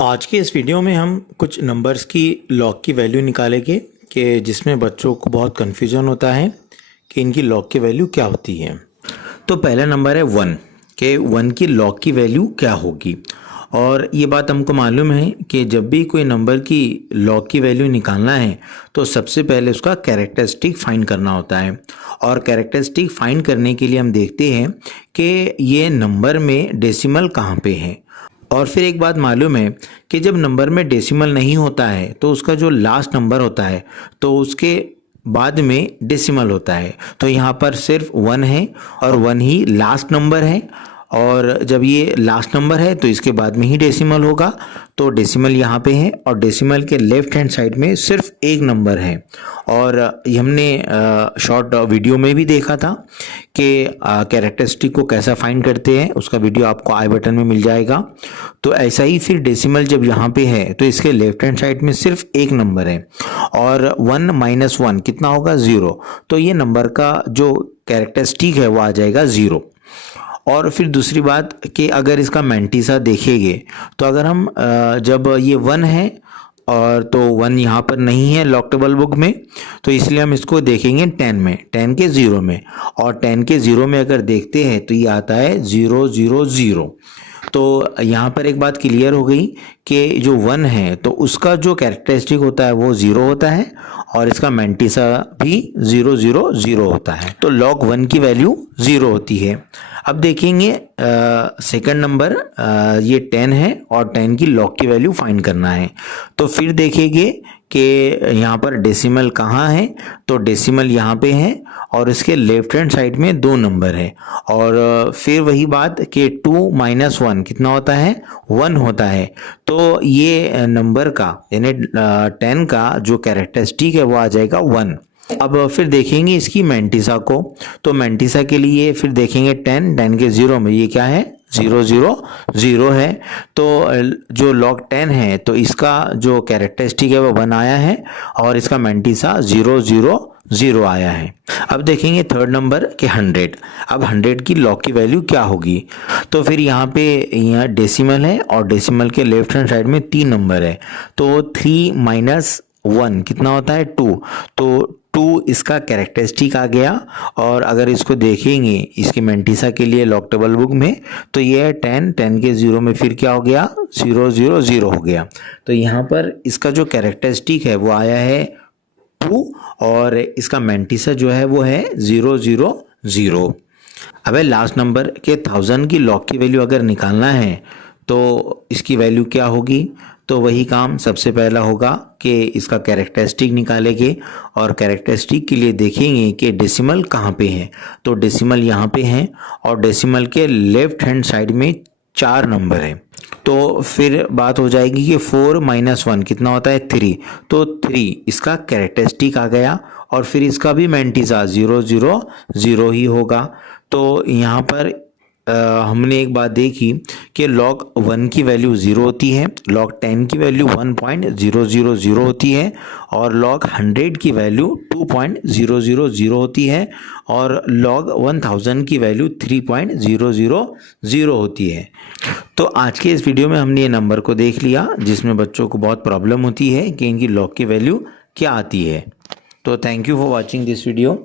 आज के इस वीडियो में हम कुछ नंबर्स की लॉग की वैल्यू निकालेंगे कि जिसमें बच्चों को बहुत कन्फ्यूज़न होता है कि इनकी लॉग की वैल्यू क्या होती है। तो पहला नंबर है 1 कि 1 की लॉग की वैल्यू क्या होगी। और ये बात हमको मालूम है कि जब भी कोई नंबर की लॉग की वैल्यू निकालना है तो सबसे पहले उसका कैरेक्टरिस्टिक फाइंड करना होता है। और कैरेक्टरिस्टिक फाइंड करने के लिए हम देखते हैं कि ये नंबर में डेसिमल कहाँ पे है। और फिर एक बात मालूम है कि जब नंबर में डेसिमल नहीं होता है तो उसका जो लास्ट नंबर होता है तो उसके बाद में डेसिमल होता है। तो यहाँ पर सिर्फ 1 है और 1 ही लास्ट नंबर है। और जब ये लास्ट नंबर है तो इसके बाद में ही डेसिमल होगा। तो डेसिमल यहाँ पे है और डेसिमल के लेफ्ट हैंड साइड में सिर्फ एक नंबर है। और हमने शॉर्ट वीडियो में भी देखा था कि कैरेक्टरिस्टिक को कैसा फाइंड करते हैं, उसका वीडियो आपको आई बटन में मिल जाएगा। तो ऐसा ही फिर डेसिमल जब यहाँ पे है तो इसके लेफ्ट हैंड साइड में सिर्फ एक नंबर है और 1 - 1 कितना होगा 0। तो ये नंबर का जो कैरेक्टरिस्टिक है वो आ जाएगा 0। और फिर दूसरी बात कि अगर इसका मैंटीसा देखेंगे तो अगर हम जब ये 1 है और तो 1 यहाँ पर नहीं है लॉग टेबल बुक में, तो इसलिए हम इसको देखेंगे 10 में, 10 के 0 में। और 10 के 0 में अगर देखते हैं तो ये आता है 0 0 0। तो यहाँ पर एक बात क्लियर हो गई कि जो 1 है तो उसका जो कैरेक्टरिस्टिक होता है वो 0 होता है और इसका मैंटीसा भी 0 0 0 होता है। तो log 1 की वैल्यू 0 होती है। अब देखेंगे सेकंड नंबर, ये 10 है और 10 की log की वैल्यू फाइंड करना है। तो फिर देखेंगे कि यहाँ पर डेसिमल कहाँ है, तो डेसिमल यहाँ पे है और इसके लेफ्ट हैंड साइड में 2 नंबर है। और फिर वही बात कि 2 - 1 कितना होता है 1 होता है। तो ये नंबर का यानी 10 का जो कैरेक्टरिस्टिक है वो आ जाएगा 1। अब फिर देखेंगे इसकी मैंटीसा को। तो मैंटीसा के लिए फिर देखेंगे 10 के 0 में ये क्या है 0 0 0 है। तो जो log 10 है तो इसका जो कैरेक्टरिस्टिक है वो 1 आया है और इसका मैंटीसा 0 0 0 आया है। अब देखेंगे थर्ड नंबर कि 100। अब 100 की log की वैल्यू क्या होगी। तो फिर यहाँ पे डेसिमल है और डेसिमल के लेफ्ट हैंड साइड में 3 नंबर है। तो 3 - 1 कितना होता है 2। तो 2 इसका कैरेक्टरिस्टिक आ गया। और अगर इसको देखेंगे इसके मैंटीसा के लिए लॉग टेबल बुक में तो ये है 10 के 0 में फिर क्या हो गया 0 0 0 हो गया। तो यहाँ पर इसका जो कैरेक्टरिस्टिक है वो आया है 2 और इसका मैंटीसा जो है वो है 0 0 0। अब लास्ट नंबर के 1000 की लॉग की वैल्यू अगर निकालना है तो इसकी वैल्यू क्या होगी। तो वही काम सबसे पहला होगा कि इसका कैरेक्टरिस्टिक निकालेंगे और कैरेक्टरिस्टिक के लिए देखेंगे कि डेसिमल कहाँ पे है। तो डेसिमल यहाँ पे है और डेसिमल के लेफ्ट हैंड साइड में 4 नंबर है। तो फिर बात हो जाएगी कि 4 - 1 कितना होता है 3। तो 3 इसका कैरेक्टरिस्टिक आ गया और फिर इसका भी मैंटीसा 0 0 0 ही होगा। तो यहाँ पर हमने एक बात देखी कि log 1 की वैल्यू 0 होती है, log 10 की वैल्यू 1.000 होती है और log 100 की वैल्यू 2.000 होती है और log 1000 की वैल्यू 3.000 होती है। तो आज के इस वीडियो में हमने ये नंबर को देख लिया जिसमें बच्चों को बहुत प्रॉब्लम होती है कि इनकी log की वैल्यू क्या आती है। तो thank you for watching this video.